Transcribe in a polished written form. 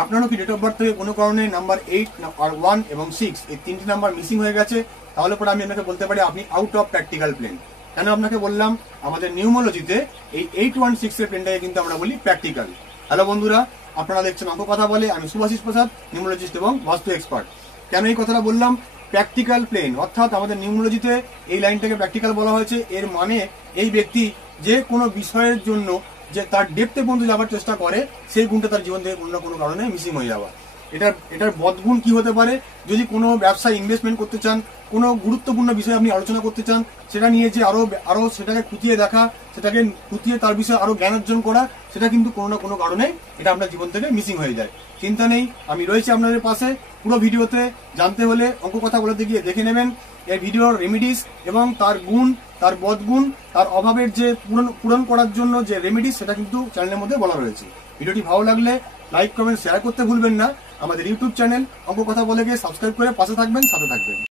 আপনারও কি date of birth থেকে কোনো কারণে নাম্বার 8 আর 1 এবং 6 এই তিনটি নাম্বার মিসিং হয়ে গেছে, তাহলে পরে আমি আপনাকে বলতে পারি আপনি আউট অফ প্র্যাকটিক্যাল প্লেন। কেন আপনাকে বললাম, আমাদের নিউমোলজিতে এই 816 এর প্লেনটাকে কিন্তু আমরা বলি প্র্যাকটিক্যাল। হ্যালো বন্ধুরা, আপনারা দেখছেন অঙ্ক কথা বলে, আমি শুভাশিস প্রসাদ, নিউমোলজিস্ট এবং বাস্তু এক্সপার্ট। কেন এই কথাটা বললাম? প্র্যাকটিক্যাল প্লেন অর্থাৎ আমাদের নিউমোলজিতে এই লাইনটাকে প্র্যাকটিক্যাল বলা হয়েছে। এর মানে এই ব্যক্তি যে কোনো বিষয়ের জন্য যে তার ডেপথে পর্যন্ত যাওয়ার চেষ্টা করে, সেই গুণটা তার জীবন থেকে কোনো না কোনো কারণে মিসিং হয়ে যাওয়া। এটার বদগুণ কি হতে পারে? যদি কোনো ব্যবসায় ইনভেস্টমেন্ট করতে চান, কোনো গুরুত্বপূর্ণ বিষয়ে আপনি আলোচনা করতে চান, সেটা নিয়ে যে আরো সেটাকে খুঁটিয়ে দেখা, সেটাকে খুঁটিয়ে তার বিষয়ে আরো জ্ঞান অর্জন করা, সেটা কিন্তু কোনো না কোনো কারণে এটা আপনার জীবন থেকে মিসিং হয়ে যায়। চিন্তা নেই, আমি রয়েছি আপনাদের পাশে। পুরো ভিডিওতে জানতে হলে অঙ্ক কথা বলতে গিয়ে দেখে নেবেন এই ভিডিওর রেমিডিস এবং তার গুণ, তার বদগুণ, তার অভাবের যে পূরণ করার জন্য যে রেমিডিস, সেটা কিন্তু চ্যানেলের মধ্যে বলা রয়েছে। ভিডিওটি ভালো লাগলে লাইক, কমেন্ট, শেয়ার করতে ভুলবেন না। আমাদের ইউটিউব চ্যানেল অঙ্ক কথা বলে গিয়ে সাবস্ক্রাইব করে পাশে থাকবেন, সাথে থাকবেন।